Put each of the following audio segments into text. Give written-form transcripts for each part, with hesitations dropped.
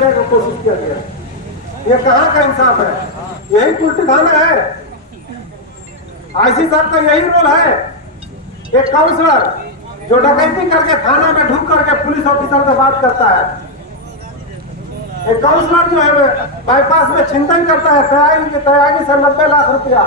निकालने की कोशिश किया गया। ये कहाँ का इंसाफ है? यही कुल्टी थाना है? आईसी साहब का यही रोल है? एक काउंसलर जो डकैती करके थाना में ढूंढ करके पुलिस ऑफिसर से बात करता है, एक काउंसलर जो है बाईपास में छिनतई करता है तैयारी से 90 लाख रुपया,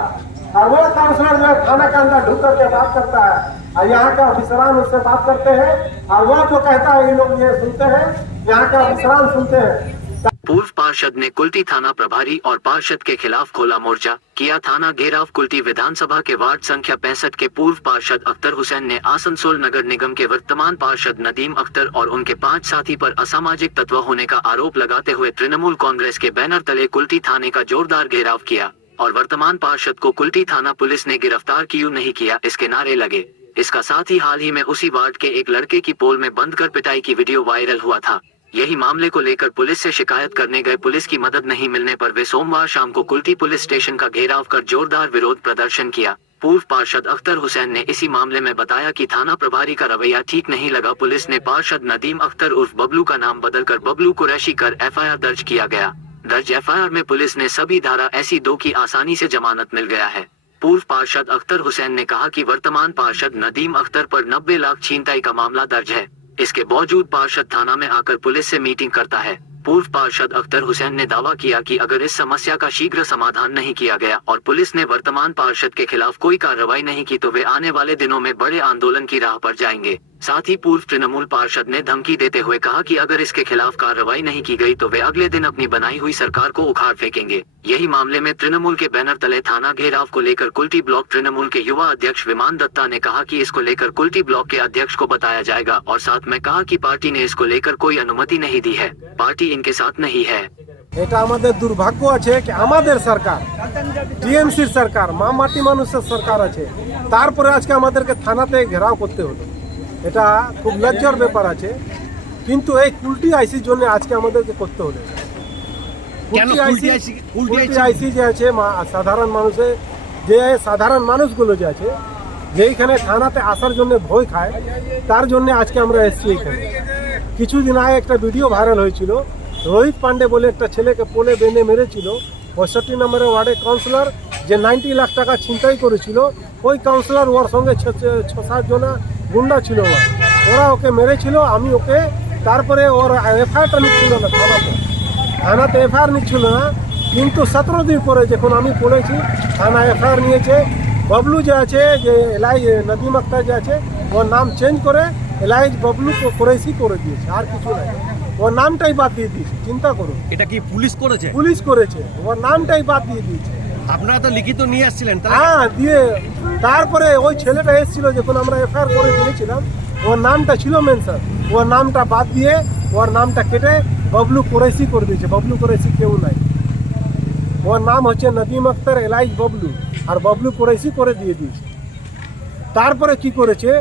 और वो काउंसलर जो है थाना के अंदर ढूंढ करके बात करता है, और यहाँ के अफसरान उससे बात करते हैं, और वो जो कहता है ये लोग ये सुनते हैं, यहाँ के अफसरान सुनते हैं। पूर्व पार्षद ने कुल्टी थाना प्रभारी और पार्षद के खिलाफ खोला मोर्चा, किया थाना घेराव। कुल्टी विधानसभा के वार्ड संख्या 65 के पूर्व पार्षद अख्तर हुसैन ने आसनसोल नगर निगम के वर्तमान पार्षद नदीम अख्तर और उनके 5 साथी पर असामाजिक तत्व होने का आरोप लगाते हुए तृणमूल कांग्रेस के बैनर तले कुल्टी थाने का जोरदार घेराव किया और वर्तमान पार्षद को कुल्टी थाना पुलिस ने गिरफ्तार क्यों नहीं किया, इसके नारे लगे। इसका साथ ही हाल ही में उसी वार्ड के एक लड़के की पोल में बंद कर पिटाई की वीडियो वायरल हुआ था। यही मामले को लेकर पुलिस से शिकायत करने गए। पुलिस की मदद नहीं मिलने पर वे सोमवार शाम को कुल्टी पुलिस स्टेशन का घेराव कर जोरदार विरोध प्रदर्शन किया। पूर्व पार्षद अख्तर हुसैन ने इसी मामले में बताया कि थाना प्रभारी का रवैया ठीक नहीं लगा। पुलिस ने पार्षद नदीम अख्तर उर्फ बबलू का नाम बदलकर बबलू कुरैशी कर एफआईआर दर्ज किया गया। दर्ज एफआईआर में पुलिस ने सभी धारा ऐसी 2 की आसानी से जमानत मिल गया है। पूर्व पार्षद अख्तर हुसैन ने कहा कि वर्तमान पार्षद नदीम अख्तर पर 90 लाख छीनताई का मामला दर्ज है। इसके बावजूद पार्षद थाना में आकर पुलिस से मीटिंग करता है। पूर्व पार्षद अख्तर हुसैन ने दावा किया कि अगर इस समस्या का शीघ्र समाधान नहीं किया गया और पुलिस ने वर्तमान पार्षद के खिलाफ कोई कार्रवाई नहीं की तो वे आने वाले दिनों में बड़े आंदोलन की राह पर जाएंगे। साथ ही पूर्व तृणमूल पार्षद ने धमकी देते हुए कहा कि अगर इसके खिलाफ कार्रवाई नहीं की गई तो वे अगले दिन अपनी बनाई हुई सरकार को उखाड़ फेंकेंगे। यही मामले में तृणमूल के बैनर तले थाना घेराव को लेकर कुल्टी ब्लॉक तृणमूल के युवा अध्यक्ष विमान दत्ता ने कहा कि इसको लेकर कुल्टी ब्लॉक के अध्यक्ष को बताया जाएगा और साथ में कहा कि पार्टी ने इसको लेकर कोई अनुमति नहीं दी है, पार्टी इनके साथ नहीं है। এটা আমাদের দুর্ভাগ্য আছে কি আমাদের সরকার টিএমসির সরকার মাটি মানুষের সরকার আছে, তারপরে আজকে আমাদেরকে থানাতে ঘেরাও করতে হলো। এটা খুব লজ্জার ব্যাপার আছে, কিন্তু এই কুল্টি আইসির জন্য আজকে আমাদেরকে করতে হলো। কুল্টি আইসি যে আছে সাধারণ মানুষের যে সাধারণ মানুষগুলো যে আছে যেইখানে থানাতে আসার জন্য ভয় খায়, তার জন্য আজকে আমরা এসেছি এখানে। কিছুদিন আগে একটা ভিডিও ভাইরাল হয়েছিল, রোহিত পান্ডে বলে একটা ছেলেকে পোলে বেঁধে মেরেছিল 65 নম্বরের ওয়ার্ডের কাউন্সিলর, যে 90 লাখ টাকা ছিনতাই করেছিল। ওই কাউন্সিলর ওর সঙ্গে 6-7 জনা গুন্ডা ছিল, ওরা ওকে মেরেছিল। আমি ওকে তারপরে ওর এফআইআরটা নিচ্ছিল না, থানাতে এফআইআর নিচ্ছিল না, কিন্তু 17 দিন পরে যখন আমি বলেছি থানা এফআইআর নিয়েছে। ববলু যে আছে যে নদীম আক্তার যে আছে ওর নাম চেঞ্জ করে এলাইজ ববলু কুরৈশি করে দিয়েছে, আর কিছু নাই। ওর নামটাই বাদ দিয়ে দিয়েছে, চিন্তা করুন। এটা কি পুলিশ করেছে? পুলিশ করেছে, ওর নামটাই বাদ দিয়ে দিয়েছে। আপনারা তো লিখিত নিয়ে আসছিলেন? হ্যাঁ, দিয়ে তারপরে ওই ছেলেটা এসেছিল যখন আমরা এফআইআর করে দিয়েছিলাম, ওর নামটা ছিল মেনশন, ওর নামটা বাদ দিয়ে ওর নামটা কেটে ববলু কুরৈশি করে দিয়েছে। ববলু কুরৈশি কেউ নাই, ওর নাম হচ্ছে নদীম আক্তার এলাইজ ববলু, আর ববলু কুরৈশি করে দিয়ে দিয়েছে। তারপরে কি করেছে,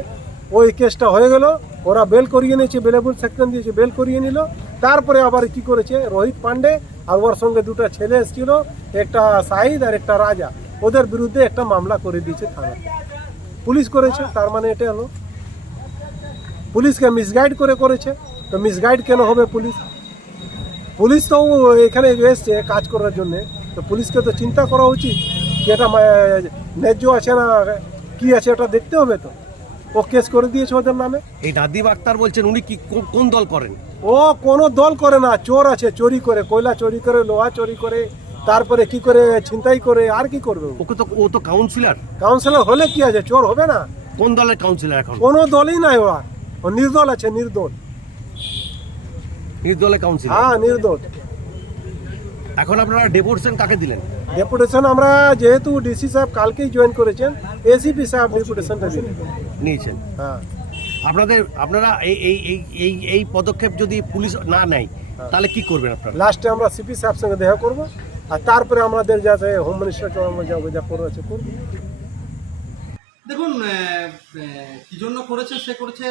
ওই কেসটা হয়ে গেল, ওরা বেল করিয়ে নিয়েছে, বেলেবুল সেকশন দিয়েছে, বেল করিয়ে নিল। তারপরে আবার কি করেছে, রোহিত পান্ডে আর ওর সঙ্গে 2টা ছেলে এসেছিল, একটা শাহিদ আর একটা রাজা, ওদের বিরুদ্ধে একটা মামলা করে দিয়েছে থানাতে। পুলিশ করেছে, তার মানে এটা হলো পুলিশকে মিসগাইড করেছে। তো মিসগাইড কেন হবে পুলিশ? পুলিশ তো এখানে এসছে কাজ করার জন্যে, তো পুলিশকে তো চিন্তা করা উচিত কি এটা ন্যায্য আছে না কি আছে, ওটা দেখতে হবে। তো ও কেস করে দিয়েছে ওদের নামে। এই নাদিম আক্তার বলছেন উনি কি কোন দল করেন? ও কোনো দল করে না, চোর আছে, চুরি করে, কয়লা চুরি করে, লোহা চুরি করে, তারপরে কি করে ছিনতাই করে, আর কি করবে? ও তো কাউন্সিলর। কাউন্সিলর হলে কি আছে, চোর হবে না? কোন দলের কাউন্সিলর এখন? কোনো দলই নাই, ওরা নির্দল আছে, নির্দল। নির্দলের কাউন্সিলর? হ্যাঁ, নির্দল। এখন আপনারা ডেপুটেশন কাকে দিলেন? ডেপুটেশন আমরা যেহেতু ডিসি সাহেব কালকেই জয়েন করেছেন, এসিপি সাহেব ডেপুটেশনটা নিয়েছেন। হ্যাঁ, আপনারা এই পদক্ষেপ যদি পুলিশ না নেয় তাহলে কি করবেন আপনারা? লাস্টে আমরা সিপি সাহেব সঙ্গে দেখা করব, আর তারপরে আমাদের যাতে হোম মিনিস্টার যাবো, যা করে আছে করবো। দেখুন, কি জন্য করেছে সে করেছে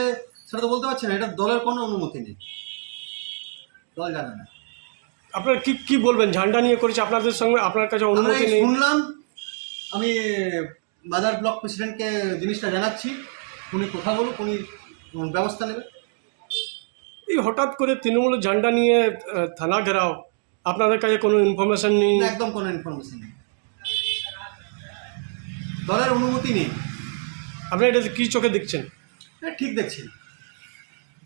সেটা তো বলতে পারছি না, এটা দলের কোনো অনুমতি নেই, দল জানে না। আপনারা কি বলবেন? ঝান্ডা নিয়ে করেছে, আপনাদের সঙ্গে আপনার কাছে অনুমতি নেই? শুনলাম, আমি বাজার ব্লক প্রেসিডেন্টকে জিনিসটা জানাচ্ছি, উনি কথা বলুক, উনি ব্যবস্থা নেবে। এই হঠাৎ করে তৃণমূলের ঝান্ডা নিয়ে থানা ঘেরাও, আপনাদের কাছে কোনো ইনফরমেশন নেই? না, একদম কোনো ইনফরমেশন নেই, দলের অনুমতি নেই। আপনি এটা কি চোখে দেখছেন? ঠিক দেখছি না।